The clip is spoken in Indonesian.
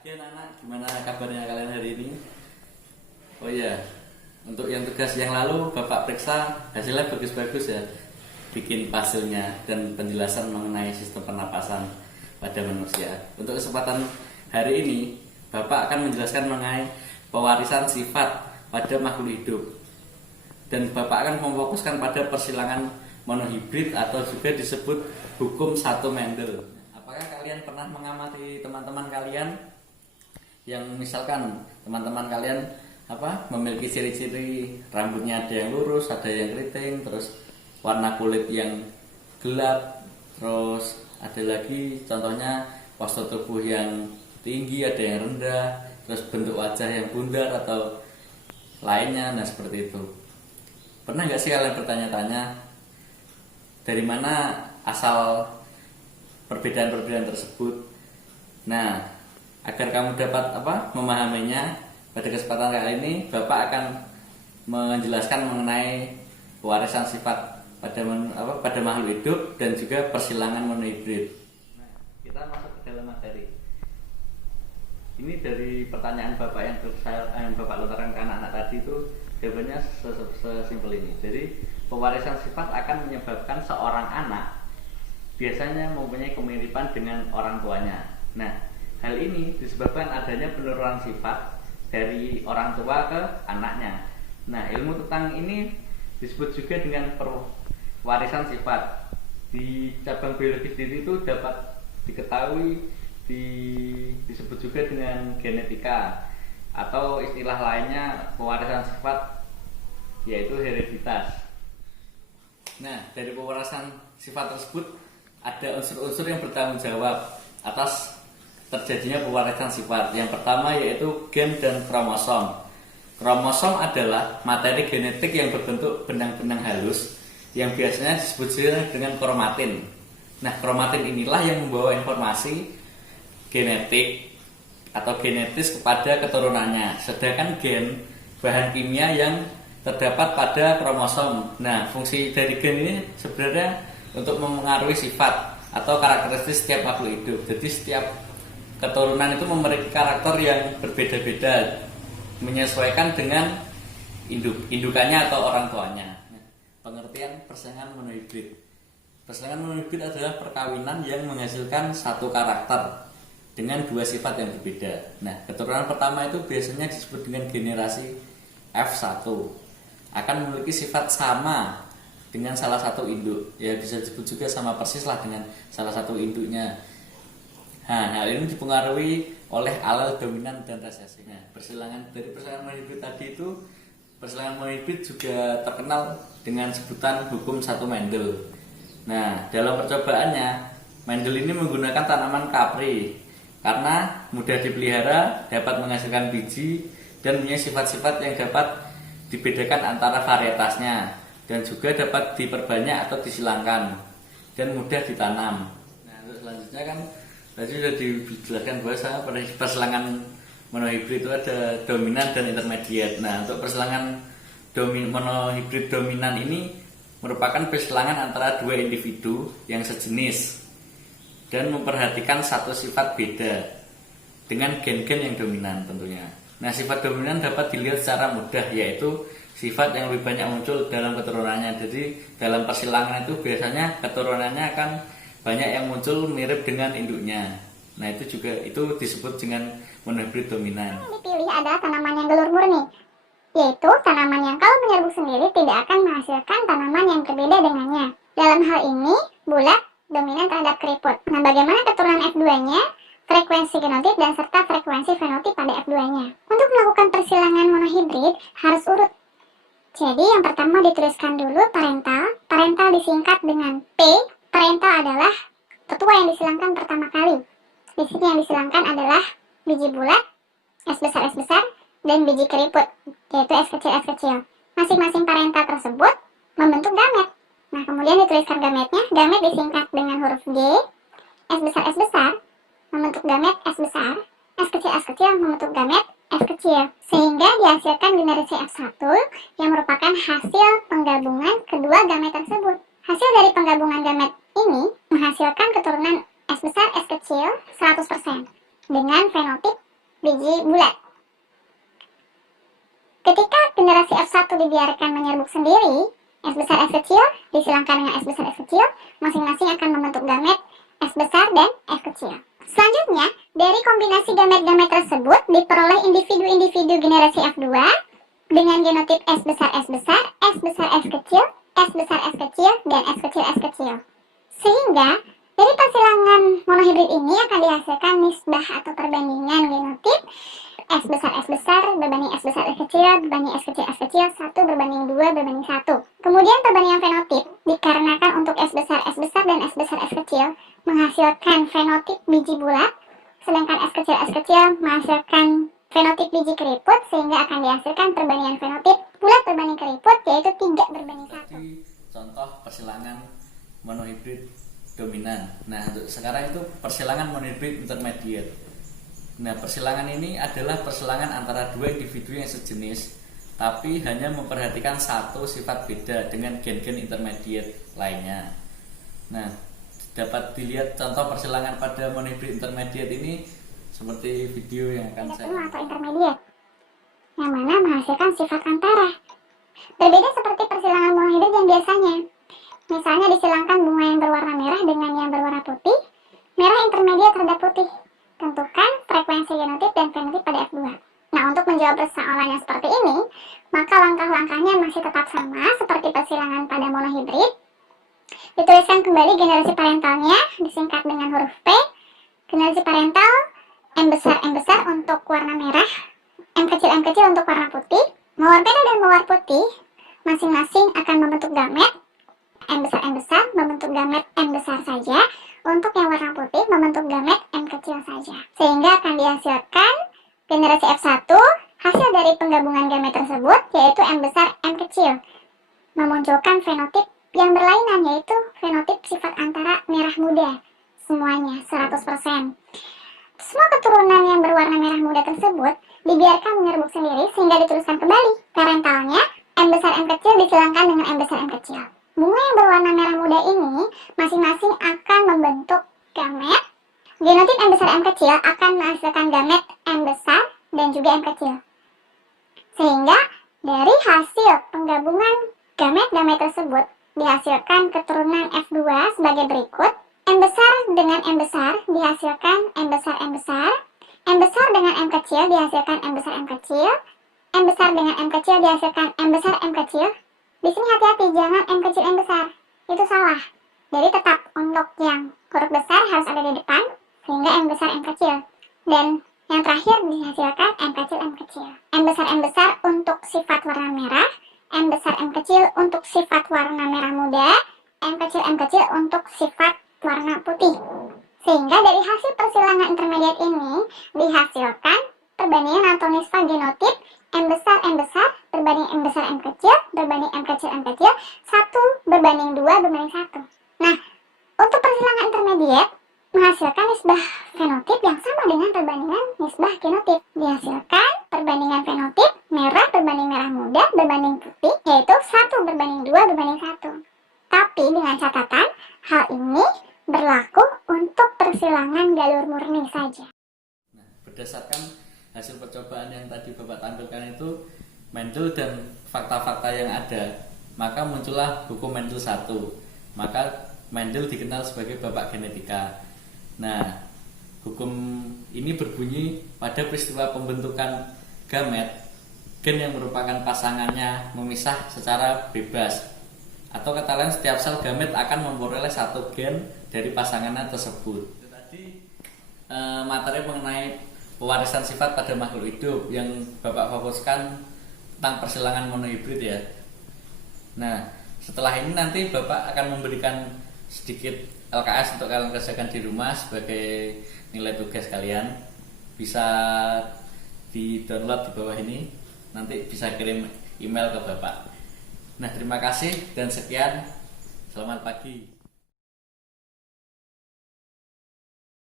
Pagi anak-anak, gimana kabarnya kalian hari ini? Oh iya, untuk yang tugas yang lalu Bapak periksa hasilnya bagus-bagus ya. Bikin puzzle-nya dan penjelasan mengenai sistem pernapasan pada manusia. Untuk kesempatan hari ini, Bapak akan menjelaskan mengenai pewarisan sifat pada makhluk hidup. Dan Bapak akan memfokuskan pada persilangan monohibrid atau juga disebut hukum satu Mendel. Apakah kalian pernah mengamati teman-teman kalian yang misalkan teman-teman kalian memiliki ciri-ciri rambutnya ada yang lurus, ada yang keriting, terus warna kulit yang gelap, terus ada lagi contohnya postur tubuh yang tinggi, ada yang rendah, terus bentuk wajah yang bundar atau lainnya, nah seperti itu. Pernah nggak sih kalian bertanya-tanya dari mana asal perbedaan-perbedaan tersebut? Nah, agar kamu dapat memahaminya, pada kesempatan kali ini Bapak akan menjelaskan mengenai pewarisan sifat pada makhluk hidup dan juga persilangan monohibrid. Nah, kita masuk ke dalam materi. Ini dari pertanyaan Bapak yang Bapak lontarkan ke anak-anak tadi itu jawabannya sesimpel ini. Jadi pewarisan sifat akan menyebabkan seorang anak biasanya mempunyai kemiripan dengan orang tuanya. Nah, hal ini disebabkan adanya penurunan sifat dari orang tua ke anaknya. Nah, ilmu tentang ini disebut juga dengan pewarisan sifat. Di cabang biologi diri itu dapat diketahui disebut juga dengan genetika, atau istilah lainnya pewarisan sifat yaitu hereditas. Nah, dari pewarisan sifat tersebut ada unsur-unsur yang bertanggung jawab atas terjadinya pewarisan sifat. Yang pertama yaitu gen dan kromosom. Kromosom adalah materi genetik yang berbentuk benang-benang halus yang biasanya disebut dengan kromatin. Nah, kromatin inilah yang membawa informasi genetik atau genetis kepada keturunannya. Sedangkan gen bahan kimia yang terdapat pada kromosom. Nah, fungsi dari gen ini sebenarnya untuk memengaruhi sifat atau karakteristik setiap makhluk hidup. Jadi setiap keturunan itu memiliki karakter yang berbeda-beda menyesuaikan dengan indukannya atau orang tuanya. Nah, pengertian persalingan monohibrid. Persalingan monohibrid adalah perkawinan yang menghasilkan satu karakter dengan dua sifat yang berbeda. Nah, keturunan pertama itu biasanya disebut dengan generasi F1, akan memiliki sifat sama dengan salah satu induk. Ya, bisa disebut juga sama persis lah dengan salah satu induknya. Nah, hal ini dipengaruhi oleh alel dominan dan resesi. Nah, persilangan monohibrid tadi itu, persilangan monohibrid juga terkenal dengan sebutan hukum satu Mendel. Nah, dalam percobaannya Mendel ini menggunakan tanaman kapri karena mudah dipelihara, dapat menghasilkan biji dan punya sifat-sifat yang dapat dibedakan antara varietasnya, dan juga dapat diperbanyak atau disilangkan dan mudah ditanam. Nah, untuk selanjutnya kan tadi sudah dijelaskan bahwa pada persilangan monohibrid itu ada dominan dan intermediate. Nah, untuk persilangan monohibrid dominan ini merupakan persilangan antara dua individu yang sejenis dan memperhatikan satu sifat beda dengan gen-gen yang dominan tentunya. Nah, sifat dominan dapat dilihat secara mudah, yaitu sifat yang lebih banyak muncul dalam keturunannya. Jadi dalam persilangan itu biasanya keturunannya akan banyak yang muncul mirip dengan induknya. Nah, itu disebut dengan monohibrid dominan. Yang dipilih adalah tanaman yang gelur murni, yaitu tanaman yang kalau menyerbu sendiri tidak akan menghasilkan tanaman yang berbeda dengannya. Dalam hal ini, bulat dominan terhadap keriput. Nah, bagaimana keturunan F2-nya, frekuensi genotip, dan serta frekuensi fenotip pada F2-nya. Untuk melakukan persilangan monohibrid harus urut. Jadi yang pertama dituliskan dulu parental. Parental disingkat dengan P. Parental adalah tetua yang disilangkan pertama kali. Di sini yang disilangkan adalah biji bulat, S besar, dan biji keriput, yaitu S kecil. Masing-masing parental tersebut membentuk gamet. Nah, kemudian dituliskan gametnya. Gamet disingkat dengan huruf G. S besar membentuk gamet S besar. S kecil membentuk gamet S kecil. Sehingga dihasilkan generasi F1 yang merupakan hasil penggabungan kedua gamet tersebut. Hasil dari penggabungan gamet ini menghasilkan keturunan S besar S kecil 100% dengan fenotip biji bulat. Ketika generasi F1 dibiarkan menyerbuk sendiri, S besar S kecil disilangkan dengan S besar S kecil, masing-masing akan membentuk gamet S besar dan S kecil. Selanjutnya, dari kombinasi gamet-gamet tersebut diperoleh individu-individu generasi F2 dengan genotip S besar S besar, S besar S kecil, S besar S kecil, dan S kecil S kecil. Sehingga dari persilangan monohibrid ini akan dihasilkan nisbah atau perbandingan genotip S besar berbanding S besar S kecil berbanding S kecil 1 berbanding 2 berbanding 1. Kemudian perbandingan fenotip dikarenakan untuk S besar dan S besar S kecil menghasilkan fenotip biji bulat, sedangkan S kecil menghasilkan fenotip biji keriput, sehingga akan dihasilkan perbandingan fenotip bulat berbanding keriput, yaitu 3 berbanding 1. Contoh persilangan monohibrid dominan. Nah, untuk sekarang itu persilangan monohibrid intermediate. Nah, persilangan ini adalah persilangan antara dua individu yang sejenis, tapi hanya memperhatikan satu sifat beda dengan gen-gen intermediate lainnya. Nah, dapat dilihat contoh persilangan pada monohibrid intermediate ini seperti video yang akan saya atau intermediate, yang mana menghasilkan sifat antara. Berbeda seperti persilangan monohibrid yang biasanya. Misalnya disilangkan bunga yang berwarna merah dengan yang berwarna putih, merah intermediate terhadap putih. Tentukan frekuensi genotip dan fenotip pada F2. Nah, untuk menjawab persoalan yang seperti ini, maka langkah-langkahnya masih tetap sama seperti persilangan pada monohibrid. Dituliskan kembali generasi parentalnya, disingkat dengan huruf P. Generasi parental M besar untuk warna merah, M kecil untuk warna putih. Mawar merah dan mawar putih masing-masing akan membentuk gamet M besar membentuk gamet M besar saja. Untuk yang warna putih membentuk gamet M kecil saja. Sehingga akan dihasilkan generasi F1 hasil dari penggabungan gamet tersebut, yaitu M besar M kecil, memunculkan fenotip yang berlainan, yaitu fenotip sifat antara merah muda. Semuanya 100%. Semua keturunan yang berwarna merah muda tersebut dibiarkan menyerbuk sendiri, sehingga dituliskan kembali parentalnya M besar M kecil disilangkan dengan M besar M kecil. Bunga yang berwarna merah muda ini masing-masing akan membentuk gamet. Genotip M besar M kecil akan menghasilkan gamet M besar dan juga M kecil. Sehingga dari hasil penggabungan gamet-gamet tersebut dihasilkan keturunan F2 sebagai berikut. M besar dengan M besar dihasilkan M besar M besar. M besar dengan M kecil dihasilkan M besar M kecil. M besar dengan M kecil dihasilkan M besar M kecil. Di sini hati-hati, jangan M kecil M besar, itu salah. Jadi tetap untuk yang huruf besar harus ada di depan, sehingga M besar M kecil. Dan yang terakhir dihasilkan M kecil M kecil. M besar untuk sifat warna merah, M besar M kecil untuk sifat warna merah muda, M kecil untuk sifat warna putih. Sehingga dari hasil persilangan intermediate ini dihasilkan perbandingan atau nisbah genotip M besar berbanding M besar M kecil berbanding M kecil 1 berbanding 2 berbanding 1. Nah, untuk persilangan intermediate menghasilkan nisbah fenotip yang sama dengan perbandingan nisbah genotip. Dihasilkan perbandingan fenotip merah berbanding merah muda berbanding putih, yaitu 1 berbanding 2 berbanding 1. Tapi dengan catatan, hal ini berlaku untuk persilangan galur murni saja. Nah, berdasarkan hasil percobaan yang tadi Bapak tampilkan itu Mendel dan fakta-fakta yang ada, maka muncullah buku Mendel 1. Maka Mendel dikenal sebagai bapak genetika. Nah, hukum ini berbunyi pada peristiwa pembentukan gamet, gen yang merupakan pasangannya memisah secara bebas. Atau kata lain, setiap sel gamet akan memperoleh satu gen dari pasangannya tersebut. Itu tadi materi mengenai pewarisan sifat pada makhluk hidup yang Bapak fokuskan tentang persilangan monohibrid ya. Nah, setelah ini nanti Bapak akan memberikan sedikit LKS untuk kalian kerjakan di rumah sebagai nilai tugas kalian. Bisa di-download di bawah ini, nanti bisa kirim email ke Bapak. Nah, terima kasih dan sekian. Selamat pagi.